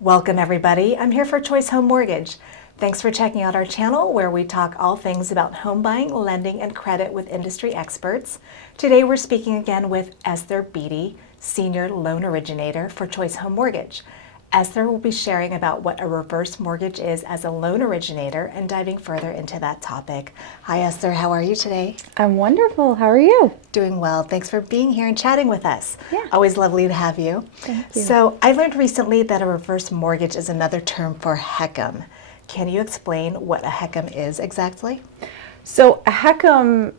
Welcome everybody. I'm here for Choice Home Mortgage. Thanks for checking out our channel where we talk all things about home buying, lending, and credit with industry experts. Today we're speaking again with Esther Beatty, Senior Loan Originator for Choice Home Mortgage. Esther will be sharing about what a reverse mortgage is as a loan originator and diving further into that topic. Hi Esther, how are you today? I'm wonderful. How are you? Doing well. Thanks for being here and chatting with us. Yeah. Always lovely to have you. Thank you. So I learned recently that a reverse mortgage is another term for HECM. Can you explain what a HECM is exactly? So a HECM,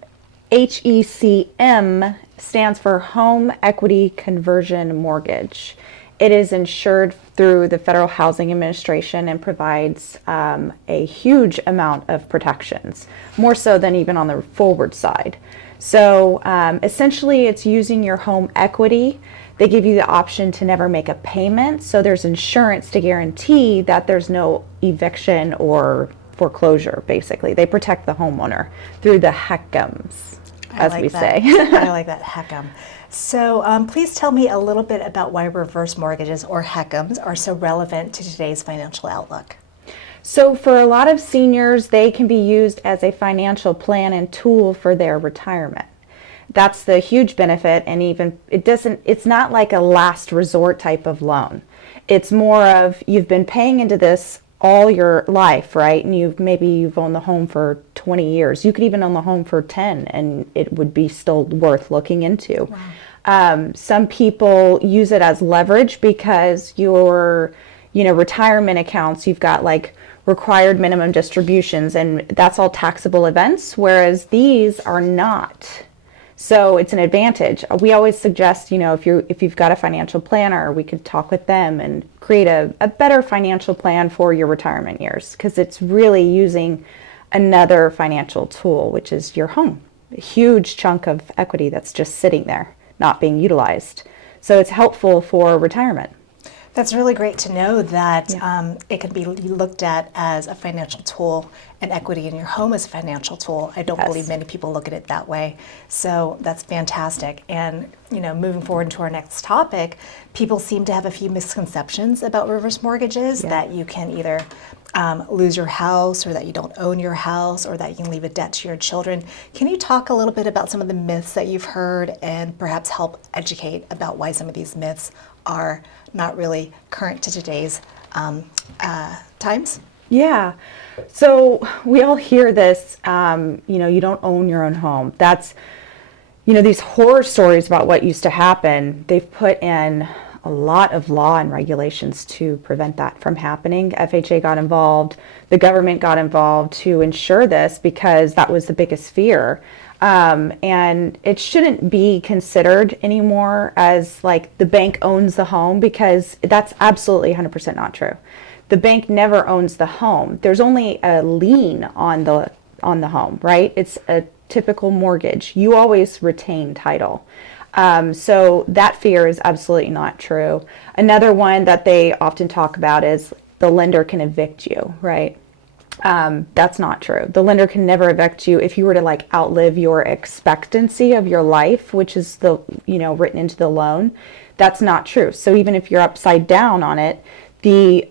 HECM, stands for Home Equity Conversion Mortgage. It is insured through the Federal Housing Administration and provides a huge amount of protections, more so than even on the forward side. So essentially it's using your home equity. They give you the option to never make a payment, so there's insurance to guarantee that there's no eviction or foreclosure, basically. They protect the homeowner through the HECMs, as we say. I like that, HECM. So please tell me a little bit about why reverse mortgages, or HECMs, are so relevant to today's financial outlook. So for a lot of seniors, they can be used as a financial plan and tool for their retirement. That's the huge benefit, and even it's not like a last resort type of loan. It's more of, you've been paying into this all your life, right? And maybe you've owned the home for 20 years. You could even own the home for 10 and it would be still worth looking into. Wow. Some people use it as leverage because your, retirement accounts, you've got like required minimum distributions, and that's all taxable events, whereas these are not. So it's an advantage. We always suggest, if you've got a financial planner, we could talk with them and create a better financial plan for your retirement years, because it's really using another financial tool, which is your home. A huge chunk of equity that's just sitting there, not being utilized. So it's helpful for retirement. That's really great to know that it can be looked at as a financial tool, and equity in your home as a financial tool. I don't believe many people look at it that way. So that's fantastic. And moving forward to our next topic, people seem to have a few misconceptions about reverse mortgages, that you can either lose your house, or that you don't own your house, or that you can leave a debt to your children. Can you talk a little bit about some of the myths that you've heard and perhaps help educate about why some of these myths are not really current to today's times? Yeah. So we all hear this, you don't own your own home. That's, these horror stories about what used to happen. They've put in a lot of law and regulations to prevent that from happening. FHA got involved, the government got involved to ensure this, because that was the biggest fear. And it shouldn't be considered anymore as like the bank owns the home, because that's absolutely 100% not true. The bank never owns the home. There's only a lien on the home, right? It's a typical mortgage. You always retain title. So that fear is absolutely not true. Another one that they often talk about is the lender can evict you, right? That's not true. The lender can never evict you if you were to outlive your expectancy of your life, which is written into the loan. That's not true. So even if you're upside down on it, the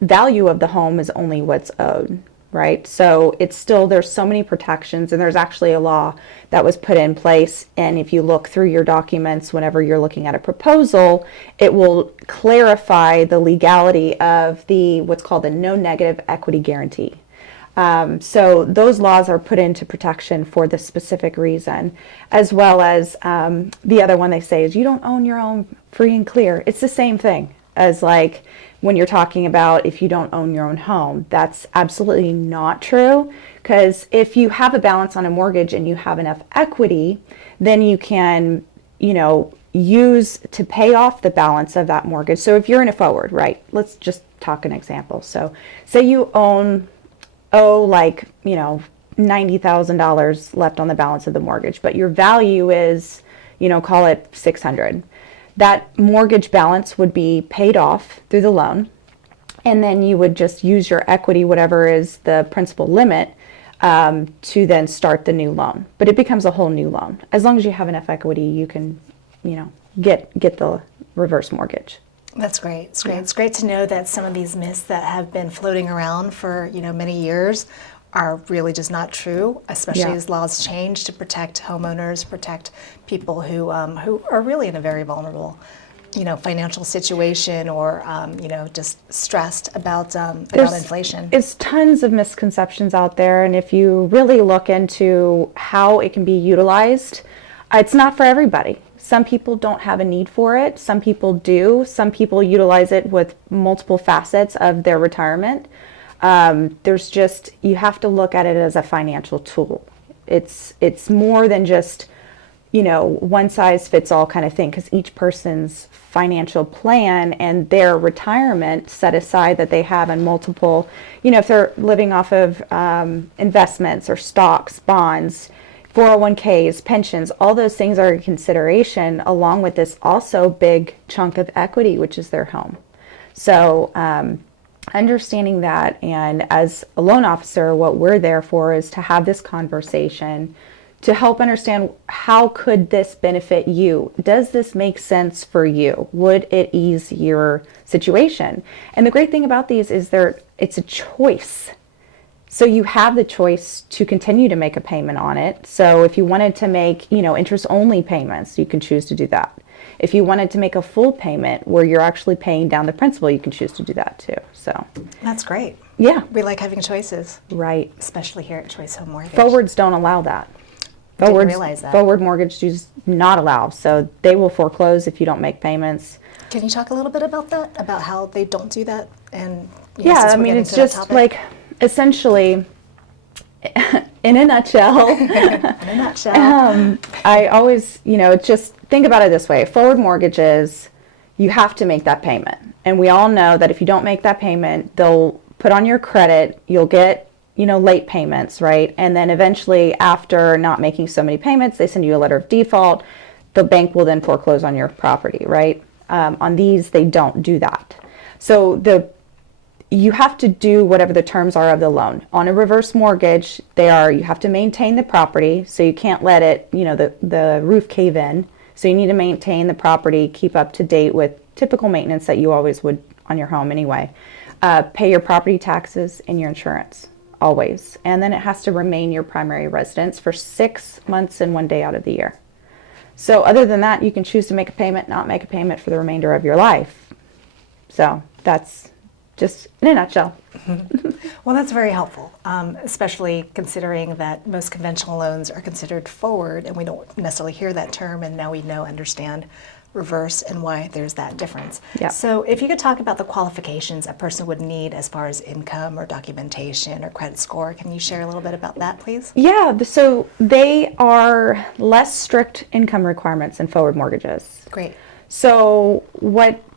value of the home is only what's owed, right? So it's still, there's so many protections, and there's actually a law that was put in place. And if you look through your documents, whenever you're looking at a proposal, it will clarify the legality of what's called the no negative equity guarantee. So those laws are put into protection for the specific reason, as well as the other one they say is you don't own your own free and clear. It's the same thing as when you're talking about if you don't own your own home. That's absolutely not true, because if you have a balance on a mortgage and you have enough equity, then you can, use to pay off the balance of that mortgage. So if you're in a forward, right, let's just talk an example. So say you owe $90,000 left on the balance of the mortgage, but your value is, call it $600. That mortgage balance would be paid off through the loan, and then you would just use your equity, whatever is the principal limit, to then start the new loan. But it becomes a whole new loan. As long as you have enough equity, you can, get the reverse mortgage. That's great. It's great. It's great to know that some of these myths that have been floating around for many years are really just not true, especially as laws change to protect homeowners, protect people who are really in a very vulnerable financial situation, or just stressed about inflation. There's tons of misconceptions out there, and if you really look into how it can be utilized, it's not for everybody. Some people don't have a need for it. Some people do. Some people utilize it with multiple facets of their retirement. You have to look at it as a financial tool. It's more than just one size fits all kind of thing, because each person's financial plan and their retirement set aside that they have in multiple, if they're living off of investments or stocks, bonds, 401ks, pensions, all those things are a consideration, along with this also big chunk of equity, which is their home. So understanding that, and as a loan officer, what we're there for is to have this conversation to help understand, how could this benefit you? Does this make sense for you? Would it ease your situation? And the great thing about these is it's a choice. So you have the choice to continue to make a payment on it. So if you wanted to make, interest only payments, you can choose to do that. If you wanted to make a full payment where you're actually paying down the principal, you can choose to do that too. So that's great. Yeah. We like having choices. Right. Especially here at Choice Home Mortgage. Forwards don't allow that. Didn't realize that. Forward mortgage does not allow. So they will foreclose if you don't make payments. Can you talk a little bit about that? About how they don't do that? And it's just like, essentially, in a nutshell. I always, just think about it this way. Forward mortgages, you have to make that payment. And we all know that if you don't make that payment, they'll put on your credit, you'll get late payments, right? And then eventually, after not making so many payments, they send you a letter of default. The bank will then foreclose on your property, right? On these, they don't do that. So you have to do whatever the terms are of the loan. On a reverse mortgage, you have to maintain the property, so you can't let it, the roof cave in. So you need to maintain the property, keep up to date with typical maintenance that you always would on your home anyway. Pay your property taxes and your insurance. Always. And then it has to remain your primary residence for 6 months and 1 day out of the year. So other than that, you can choose to make a payment, not make a payment for the remainder of your life. So that's just in a nutshell. Well, that's very helpful, especially considering that most conventional loans are considered forward, and we don't necessarily hear that term, and now we understand reverse and why there's that difference. Yep. So if you could talk about the qualifications a person would need as far as income or documentation or credit score, can you share a little bit about that, please? Yeah, so they are less strict income requirements in forward mortgages. Great. So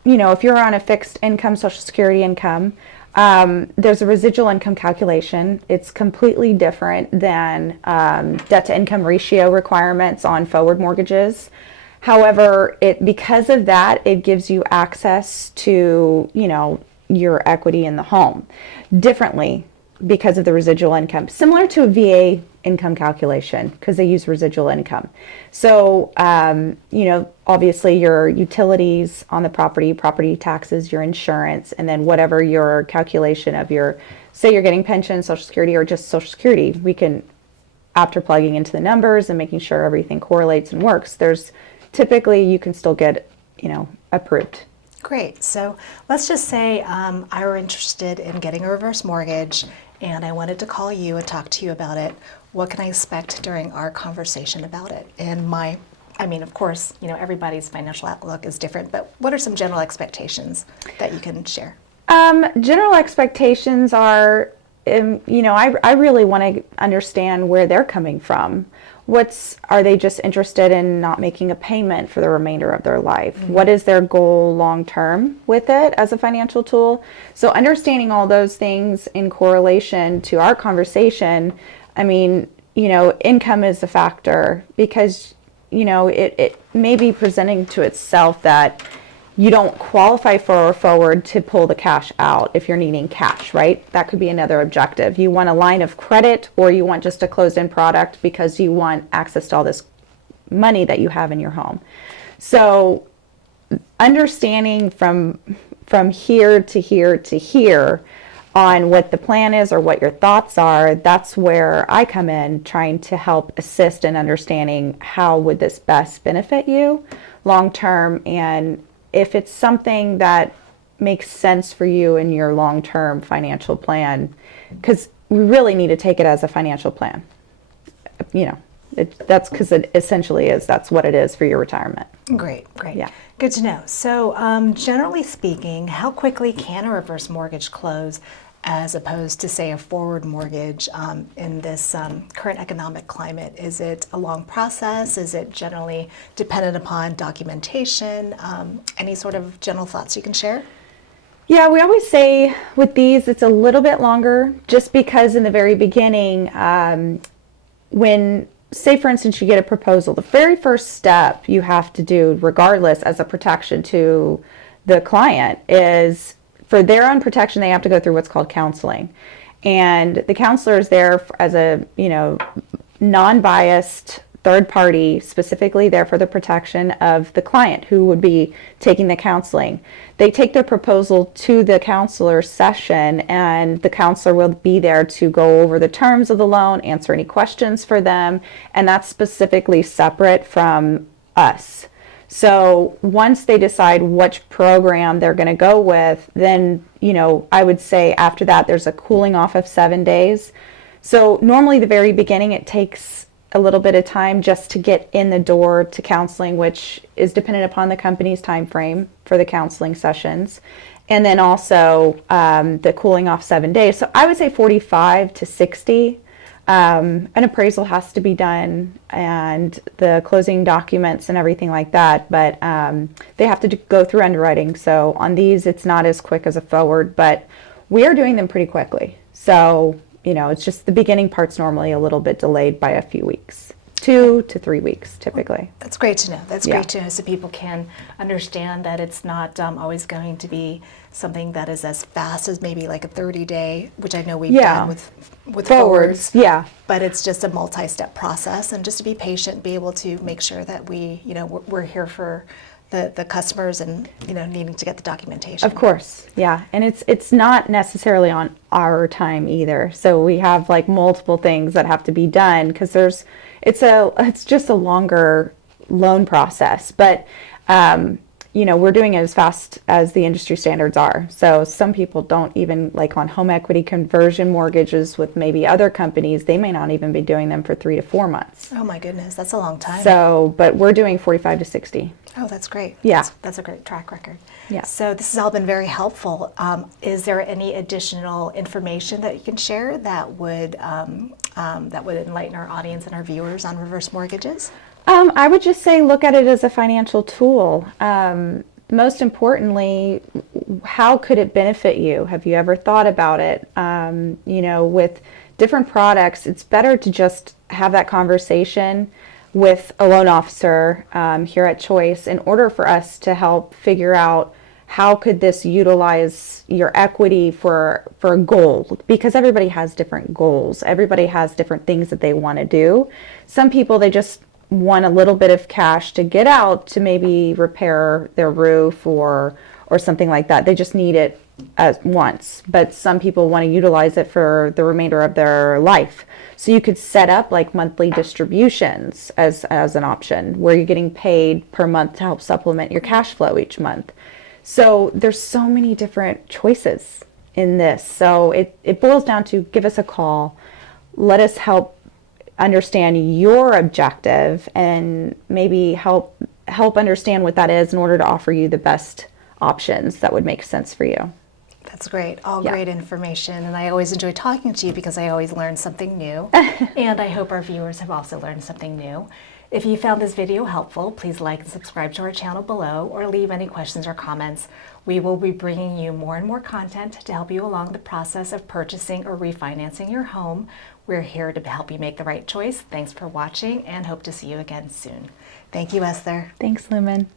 if you're on a fixed income, Social Security income, there's a residual income calculation. It's completely different than debt to income ratio requirements on forward mortgages. However, because of that, it gives you access to, your equity in the home differently because of the residual income, similar to a VA income calculation, because they use residual income. So, obviously your utilities on the property taxes, your insurance, and then whatever your calculation of say you're getting pension, Social Security, or just Social Security, we can, after plugging into the numbers and making sure everything correlates and works, typically you can still get, approved. Great. So let's just say I were interested in getting a reverse mortgage and I wanted to call you and talk to you about it. What can I expect during our conversation about it? And of course, everybody's financial outlook is different, but what are some general expectations that you can share? General expectations are, I really want to understand where they're coming from. Are they just interested in not making a payment for the remainder of their life? Mm-hmm. What is their goal long term with it as a financial tool? So understanding all those things in correlation to our conversation, income is a factor because, it may be presenting to itself that you don't qualify for a forward to pull the cash out if you're needing cash, right? That could be another objective. You want a line of credit, or you want just a closed-end product because you want access to all this money that you have in your home. So understanding from here to here to here on what the plan is or what your thoughts are, that's where I come in, trying to help assist in understanding how would this best benefit you long term, and if it's something that makes sense for you in your long term financial plan, because we really need to take it as a financial plan. That's because it essentially is. That's what it is for your retirement. Great. Yeah. Good to know. So, generally speaking, how quickly can a reverse mortgage close as opposed to, say, a forward mortgage in this current economic climate? Is it a long process? Is it generally dependent upon documentation? Any sort of general thoughts you can share? Yeah, we always say with these, it's a little bit longer, just because in the very beginning, when, say for instance, you get a proposal, the very first step you have to do, regardless, as a protection to the client, is for their own protection, they have to go through what's called counseling. And the counselor is there as a, non-biased third party, specifically there for the protection of the client who would be taking the counseling. They take their proposal to the counselor session, and the counselor will be there to go over the terms of the loan, answer any questions for them, and that's specifically separate from us. So once they decide which program they're going to go with, then, I would say after that there's a cooling off of 7 days. So normally the very beginning it takes a little bit of time just to get in the door to counseling, which is dependent upon the company's time frame for the counseling sessions. And then also the cooling off 7 days. So I would say 45 to 60. An appraisal has to be done and the closing documents and everything like that, but they have to go through underwriting. So on these, it's not as quick as a forward, but we are doing them pretty quickly. So, it's just the beginning part's normally a little bit delayed by a few weeks. 2 to 3 weeks typically. That's great to know. That's Yeah. great to know, so people can understand that it's not always going to be something that is as fast as maybe like a 30-day, which I know we've Yeah. done with forwards. Yeah. But it's just a multi-step process, and just to be patient, be able to make sure that we're here for the customers and needing to get the documentation. Of course, yeah, and it's not necessarily on our time either. So we have like multiple things that have to be done because it's just a longer loan process. But we're doing it as fast as the industry standards are. So some people don't even, like on home equity conversion mortgages with maybe other companies, they may not even be doing them for 3 to 4 months. Oh my goodness, that's a long time. So, but we're doing 45 to 60. Oh, that's great. Yeah. That's a great track record. Yeah. So this has all been very helpful. Is there any additional information that you can share that would enlighten our audience and our viewers on reverse mortgages? I would just say look at it as a financial tool. Most importantly, how could it benefit you? Have you ever thought about it? With different products, it's better to just have that conversation with a loan officer here at Choice in order for us to help figure out how could this utilize your equity for a goal, because everybody has different goals. Everybody has different things that they want to do. Some people, they just want a little bit of cash to get out to maybe repair their roof or something like that. They just need it at once. But some people want to utilize it for the remainder of their life. So you could set up like monthly distributions as an option where you're getting paid per month to help supplement your cash flow each month. So there's so many different choices in this. So it boils down to give us a call. Let us help understand your objective and maybe help understand what that is in order to offer you the best options that would make sense for you. That's great. All Yeah. great information. And I always enjoy talking to you because I always learn something new. And I hope our viewers have also learned something new. If you found this video helpful, please like and subscribe to our channel below or leave any questions or comments. We will be bringing you more and more content to help you along the process of purchasing or refinancing your home. We're here to help you make the right choice. Thanks for watching and hope to see you again soon. Thank you, Esther. Thanks, Lumen.